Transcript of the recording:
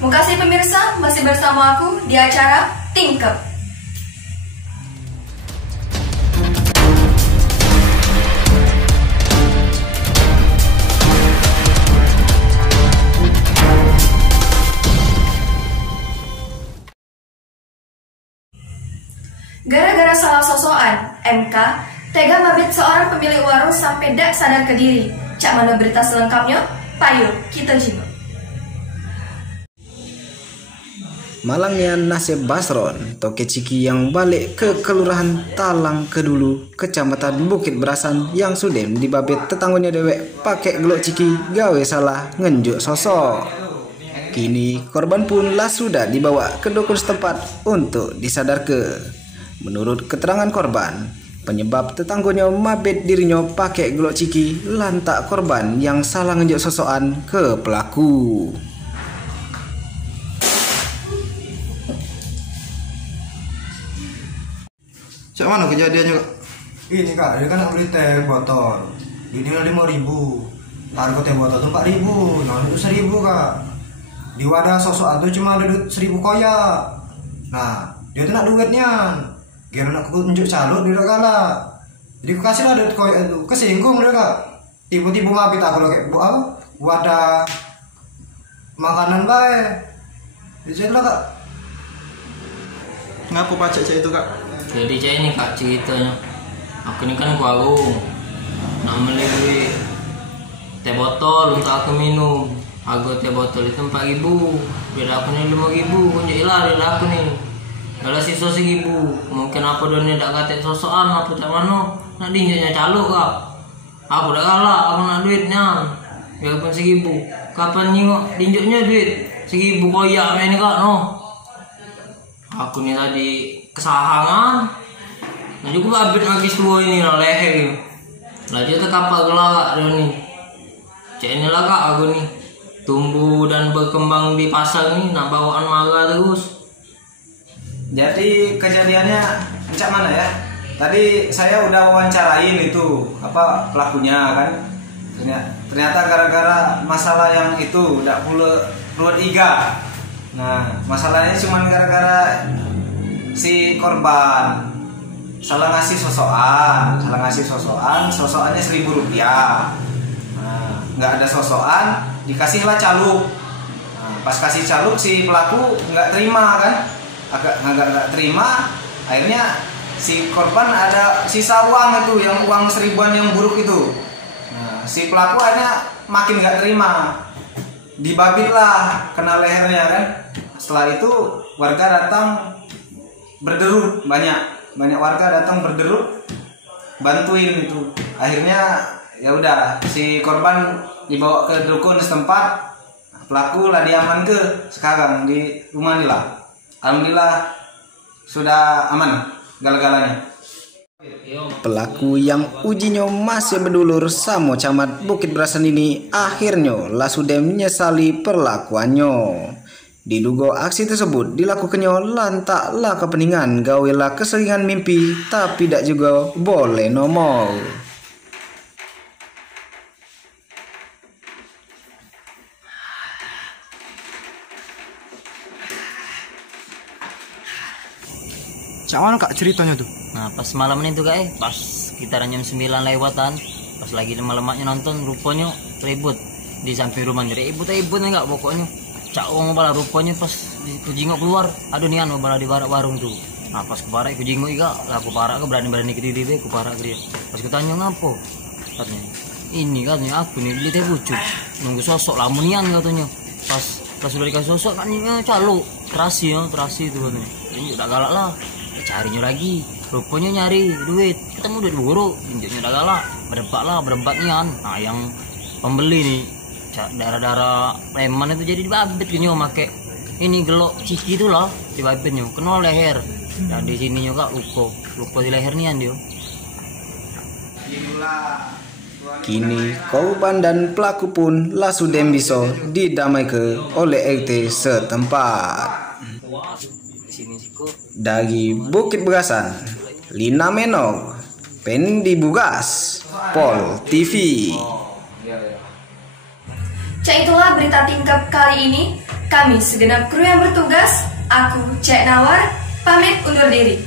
Makasih pemirsa, masih bersama aku di acara Tingkep. Gara-gara salah sosokan, MK tega mabit seorang pemilik warung sampai dak sadar ke diri. Cak mana berita selengkapnya? Payo, kita simak. Malangnya nasib Basron, toke ciki yang balik ke Kelurahan Talang Kedulu, Kecamatan Bukit Berasan yang sudah dibabit tetangganya dewek pakai gelok ciki gawe salah ngenjuk sosok. Kini korban pun lah sudah dibawa ke dukun setempat untuk disadarkan. Menurut keterangan korban, penyebab tetangganya mabit dirinya pakai gelok ciki lantak korban yang salah ngenjuk sosokan ke pelaku. Cak mana kejadiannya kak? Ini kak, dia kan beli teh botol. Ini 5.000. Harga teh botol tuh 4.000. Nah itu 1.000 kak. Di wadah sosok itu cuma ada 1.000 koyak. Nah dia tuh nak duitnya. Kira nak tunjuk calon dia kalah. Jadi aku kasih lah duit koyak itu. Kesinggung dia kak. Tiba-tiba ngabit aku kayak wadah makanan baik. Jadi lah kak. Ngapa pacak cak itu kak? Jadi cah ini kak ceritanya, aku ini kan ke warung, nak beli teh botol untuk aku minum. Harga teh botol itu 4.000, beda aku ini 5.000, kunjuk ilah beda aku nih. Kalau sisa 1.000, mungkin apa dia tidak kata sosokan, apa tak mana, nak dinjanya calo kak. Aku dah kalah, aku nak duitnya, biarpun 1.000. Kapan nyingok dinjuknya duit 1.000 koyak ini kak no. Aku nih tadi kesahangan, nah juga abis lagi semua ini lah leher, lah dia tuh kapal gelak dia nih, cek ini lah kak aku nih, tumbuh dan berkembang di pasar nih, nak bawaan marah terus. Jadi kejadiannya macam mana ya? Tadi saya udah wawancarain itu apa pelakunya kan. Ternyata gara-gara masalah yang itu udah keluar iga. Nah masalahnya cuma gara-gara si korban salah ngasih sosokan, sosokannya 1.000 rupiah. Nah, nggak ada sosokan, dikasihlah caluk. Nah, pas kasih caluk si pelaku nggak terima kan, nggak terima. Akhirnya si korban ada sisa uang itu, yang uang 1.000-an yang buruk itu. Nah, si pelaku akhirnya makin nggak terima, dibabitlah kena lehernya kan. Setelah itu warga datang berderu, banyak warga datang berderu bantuin itu. Akhirnya ya udah si korban dibawa ke dukun setempat, pelaku lah diaman ke sekarang di rumah nih lah. Alhamdulillah sudah aman gal-galanya. Pelaku yang ujinya masih berdulur sama camat Bukit Berasan ini akhirnya lah sudah menyesali perlakuannya. Diduga aksi tersebut dilakukannya lantaklah kepeningan gawelah keseringan mimpi tapi tidak juga boleh nomor. Cak mana kak ceritanya tuh? Nah pas malam itu kak pas sekitaran jam 9 lewatan, pas lagi lemak-lemaknya nonton, rupanya ribut di samping rumah nih, ribut enggak pokoknya. Cak wong bala rupanya pas kujingok keluar, aduh nian bala di barak warung tuh. Nah pas kebarak kujingok iga, lah aku parak ke berani ke diri aku parak ke dia. Pas kutanya ngapo, katanya ini katanya aku nih beli teh pucuk, nunggu sosok lamun nian katanya. Pas sudah dikasih sosok kan calo terasi itu katanya. Ini udah galak lah, carinya lagi. Rupanya nyari duit, ketemu duit buruk, injeknya udah galak, berempat nian. Nah yang pembeli nih darah preman itu jadi dibabit gitu make ini gelok ciki itu lah dibabitnya kena leher. Dan di sininya kak luka di leher nian dia. Kini korban dan pelaku pun lah sudah bisa didamaikan oleh RT setempat. Dari Bukit Berasan, Lina Menor, Pendi Bugas, Pol TV. Cak itulah berita Tingkep kali ini. Kami segenap kru yang bertugas, aku Cek Nawar, pamit undur diri.